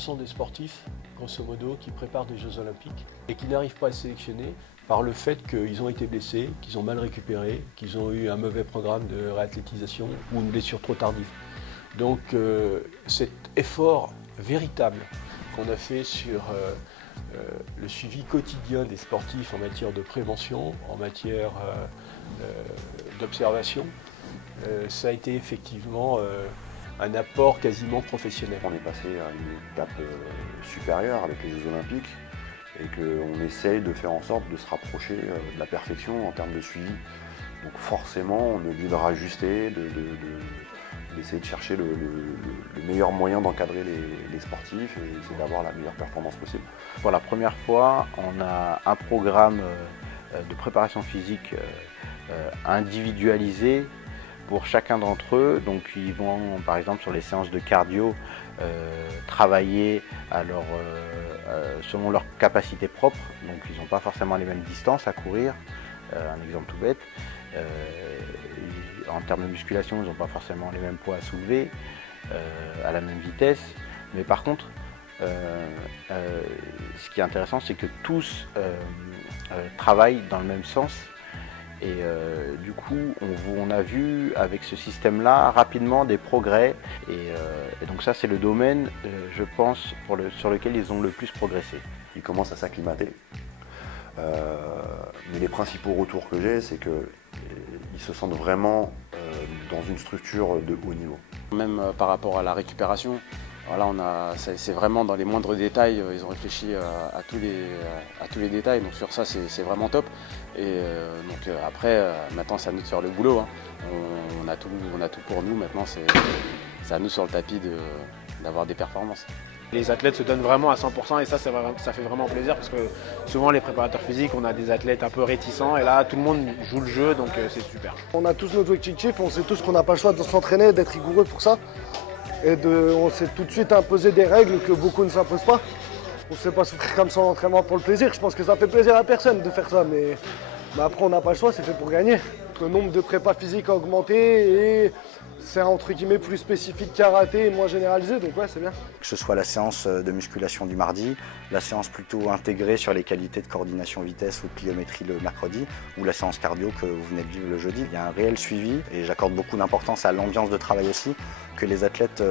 50% des sportifs, grosso modo, qui préparent des Jeux Olympiques et qui n'arrivent pas à se sélectionner par le fait qu'ils ont été blessés, qu'ils ont mal récupéré, qu'ils ont eu un mauvais programme de réathlétisation ou une blessure trop tardive. Donc cet effort véritable qu'on a fait sur le suivi quotidien des sportifs en matière de prévention, en matière d'observation, ça a été effectivement un apport quasiment professionnel. On est passé à une étape supérieure avec les Jeux Olympiques et qu'on essaye de faire en sorte de se rapprocher de la perfection en termes de suivi. Donc forcément, on est obligé de rajuster, d'essayer de chercher le meilleur moyen d'encadrer les sportifs et essayer d'avoir la meilleure performance possible. Pour la première fois, on a un programme de préparation physique individualisé pour chacun d'entre eux. Donc ils vont par exemple sur les séances de cardio travailler selon leurs capacités propres. Donc ils n'ont pas forcément les mêmes distances à courir. Un exemple tout bête. En termes de musculation, ils n'ont pas forcément les mêmes poids à soulever à la même vitesse. Mais par contre, ce qui est intéressant, c'est que tous travaillent dans le même sens. Et du coup, on a vu avec ce système-là rapidement des progrès. Et donc ça, c'est le domaine, je pense, sur lequel ils ont le plus progressé. Ils commencent à s'acclimater. Mais les principaux retours que j'ai, c'est qu'ils se sentent vraiment dans une structure de haut niveau. Même par rapport à la récupération, voilà, c'est vraiment dans les moindres détails, ils ont réfléchi à tous les détails, donc sur ça c'est vraiment top. Et donc après, maintenant c'est à nous de faire le boulot, hein. On a tout pour nous, maintenant c'est à nous sur le tapis d'avoir des performances. Les athlètes se donnent vraiment à 100% et ça fait vraiment plaisir parce que souvent les préparateurs physiques, on a des athlètes un peu réticents et là tout le monde joue le jeu donc c'est super. On a tous nos objectifs, on sait tous qu'on n'a pas le choix de s'entraîner, d'être rigoureux pour ça. Et on s'est tout de suite imposé des règles que beaucoup ne s'imposent pas. On ne sait pas souffrir comme ça en entraînement pour le plaisir. Je pense que ça fait plaisir à personne de faire ça, mais après on n'a pas le choix, c'est fait pour gagner. Le nombre de prépas physiques a augmenté et c'est entre guillemets plus spécifique karaté et moins généralisé, donc ouais, c'est bien. Que ce soit la séance de musculation du mardi, la séance plutôt intégrée sur les qualités de coordination vitesse ou de pliométrie le mercredi, ou la séance cardio que vous venez de vivre le jeudi. Il y a un réel suivi et j'accorde beaucoup d'importance à l'ambiance de travail aussi, que les athlètes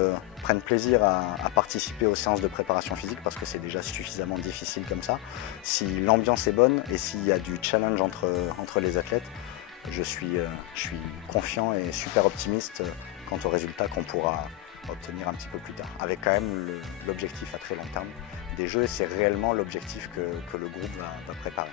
prennent plaisir à participer aux séances de préparation physique parce que c'est déjà suffisamment difficile comme ça. Si l'ambiance est bonne et s'il y a du challenge entre les athlètes, je suis confiant et super optimiste quant aux résultats qu'on pourra obtenir un petit peu plus tard. Avec quand même l'objectif à très long terme des Jeux, et c'est réellement l'objectif que le groupe va préparer.